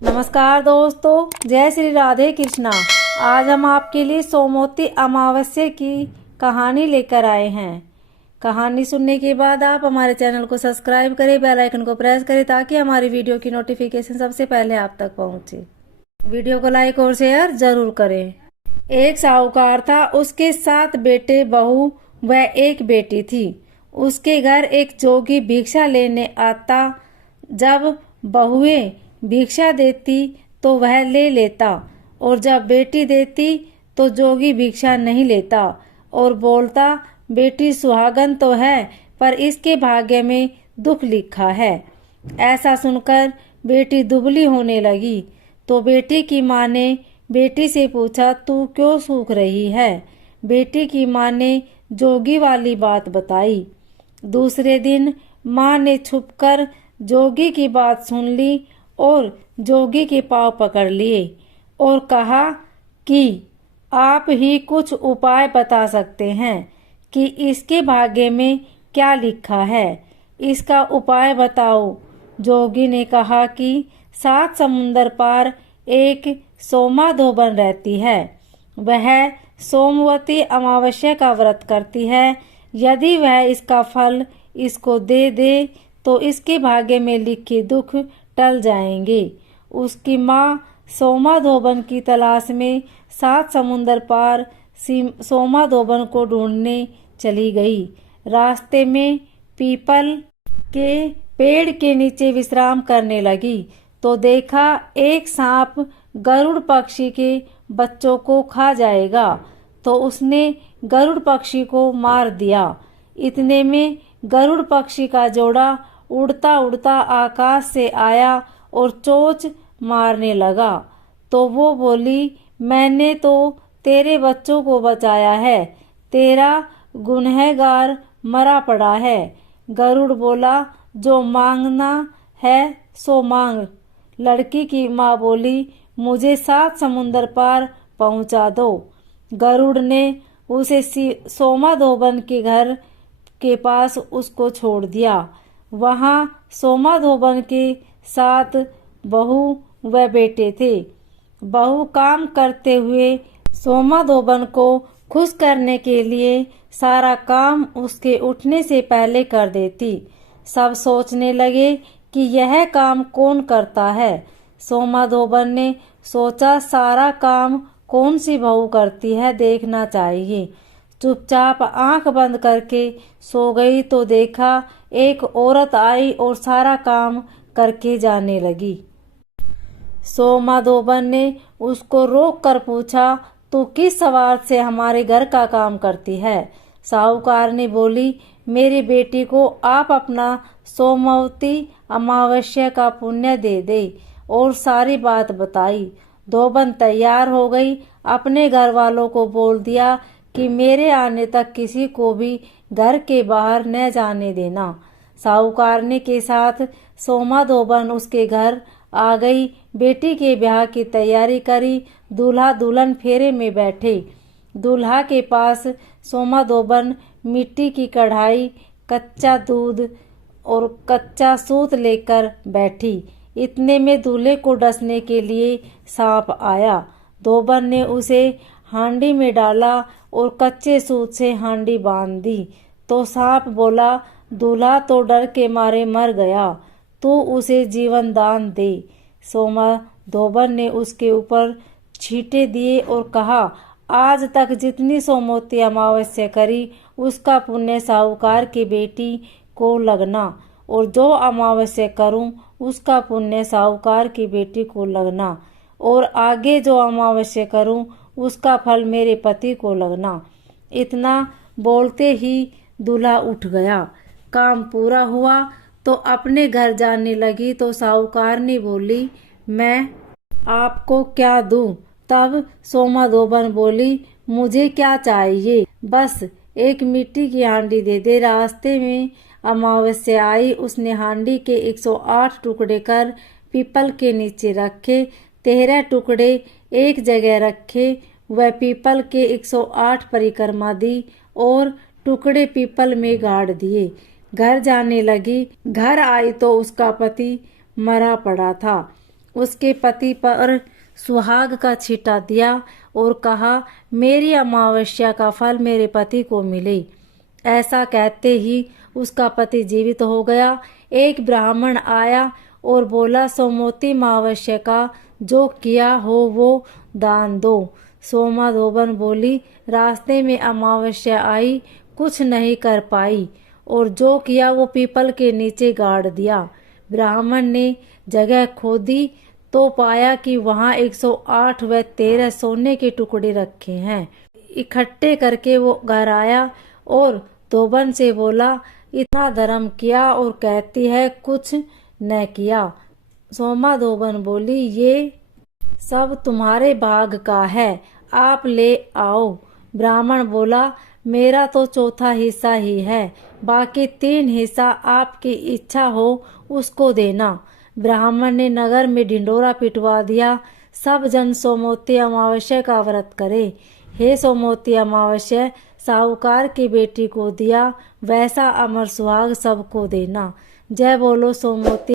नमस्कार दोस्तों, जय श्री राधे कृष्णा। आज हम आपके लिए सोमवती अमावस्या की कहानी लेकर आए हैं। कहानी सुनने के बाद आप हमारे चैनल को सब्सक्राइब करें, बेल आइकन को प्रेस करें ताकि हमारी वीडियो की नोटिफिकेशन सबसे पहले आप तक पहुंचे। वीडियो को लाइक और शेयर जरूर करें। एक साहूकार था, उसके 7 बेटे, बहू व एक बेटी थी। उसके घर एक जोगी भिक्षा लेने आता। जब बहुएं भिक्षा देती तो वह ले लेता, और जब बेटी देती तो जोगी भिक्षा नहीं लेता और बोलता, बेटी सुहागन तो है पर इसके भाग्य में दुख लिखा है। ऐसा सुनकर बेटी दुबली होने लगी तो बेटी की माँ ने बेटी से पूछा, तू क्यों सूख रही है? बेटी की माँ ने जोगी वाली बात बताई। दूसरे दिन माँ ने छुपकर जोगी की बात सुन ली और जोगी के पांव पकड़ लिए और कहा कि आप ही कुछ उपाय बता सकते हैं कि इसके भाग्य में क्या लिखा है, इसका उपाय बताओ। जोगी ने कहा कि 7 समुंदर पार एक सोमाधोबन रहती है। वह सोमवती अमावस्या का व्रत करती है। यदि वह इसका फल इसको दे दे तो इसके भाग्य में लिखे दुख टल जाएंगे। उसकी माँ सोमाधोबन की तलाश में 7 समुंदर पार सोमाधोबन को ढूंढने चली गई। रास्ते में पीपल के पेड़ के नीचे विश्राम करने लगी तो देखा एक सांप गरुड़ पक्षी के बच्चों को खा जाएगा, तो उसने गरुड़ पक्षी को मार दिया। इतने में गरुड़ पक्षी का जोड़ा उड़ता उड़ता आकाश से आया और चोंच मारने लगा। तो वो बोली, मैंने तो तेरे बच्चों को बचाया है, तेरा गुनहगार मरा पड़ा है। गरुड़ बोला, जो मांगना है सो मांग। लड़की की माँ बोली, मुझे 7 समुंदर पार पहुंचा दो। गरुड़ ने उसे सोमाधोबन के घर के पास उसको छोड़ दिया। वहां सोमाधोबन के 7 बहू व बेटे थे। बहू काम करते हुए सोमाधोबन को खुश करने के लिए सारा काम उसके उठने से पहले कर देती। सब सोचने लगे कि यह काम कौन करता है। सोमाधोबन ने सोचा, सारा काम कौन सी बहू करती है, देखना चाहिए। चुपचाप आंख बंद करके सो गई तो देखा एक औरत आई और सारा काम करके जाने लगी। सोमाधोबन ने उसको रोक कर पूछा, तू किस सवार से हमारे घर का काम करती है? साहूकार ने बोली, मेरी बेटी को आप अपना सोमवती अमावस्या का पुण्य दे दे, और सारी बात बताई। धोबन तैयार हो गई। अपने घर वालों को बोल दिया कि मेरे आने तक किसी को भी घर के बाहर न जाने देना। साहूकारने के साथ सोमाधोबन उसके घर आ गई। बेटी के ब्याह की तैयारी करी। दूल्हा दुल्हन फेरे में बैठे। दूल्हा के पास सोमाधोबन मिट्टी की कढ़ाई, कच्चा दूध और कच्चा सूत लेकर बैठी। इतने में दूल्हे को डसने के लिए सांप आया। धोबन ने उसे हांडी में डाला और कच्चे सूत से हांडी बांध दी तो सांप बोला, दूल्हा तो डर के मारे मर गया, तू उसे जीवन दान दे। सोमाधोबन ने उसके ऊपर छींटे दिए और कहा, आज तक जितनी सोमवती अमावस्या करी उसका पुण्य साहूकार की बेटी को लगना, और जो अमावस्या करूं उसका पुण्य साहूकार की बेटी को लगना, और आगे जो अमावस्या करूं उसका फल मेरे पति को लगना। इतना बोलते ही दूल्हा उठ गया। काम पूरा हुआ तो अपने घर जाने लगी तो साहूकार ने बोली, मैं आपको क्या दूं? तब सोमाधोबन बोली, मुझे क्या चाहिए, बस एक मिट्टी की हांडी दे दे। रास्ते में अमावस्या आई। उसने हांडी के 108 टुकड़े कर पीपल के नीचे रखे। 13 टुकड़े एक जगह रखे। वह पीपल के 108 परिक्रमा दी और टुकड़े पीपल में गाड़ दिए। घर जाने लगी। घर आई तो उसका पति मरा पड़ा था। उसके पति पर सुहाग का छींटा दिया और कहा, मेरी अमावस्या का फल मेरे पति को मिले। ऐसा कहते ही उसका पति जीवित हो गया। एक ब्राह्मण आया और बोला, सोमवती अमावस्या का जो किया हो वो दान दो। सोमा धोबन बोली, रास्ते में अमावस्या आई, कुछ नहीं कर पाई और जो किया वो पीपल के नीचे गाड़ दिया। ब्राह्मण ने जगह खोदी तो पाया कि वहाँ 108 व 13 सोने के टुकड़े रखे हैं। इकट्ठे करके वो घर आया और धोबन से बोला, इतना धर्म किया और कहती है कुछ न किया। सोमा धोबन बोली, ये सब तुम्हारे भाग का है, आप ले आओ। ब्राह्मण बोला, मेरा तो चौथा हिस्सा ही है, बाकी 3 हिस्सा आपकी इच्छा हो उसको देना। ब्राह्मण ने नगर में ढिंडोरा पिटवा दिया, सब जन सोमवती अमावस्या का व्रत करे। हे सोमवती अमावस्या, साहूकार की बेटी को दिया वैसा अमर सुहाग सबको देना। जय बोलो सोमवती।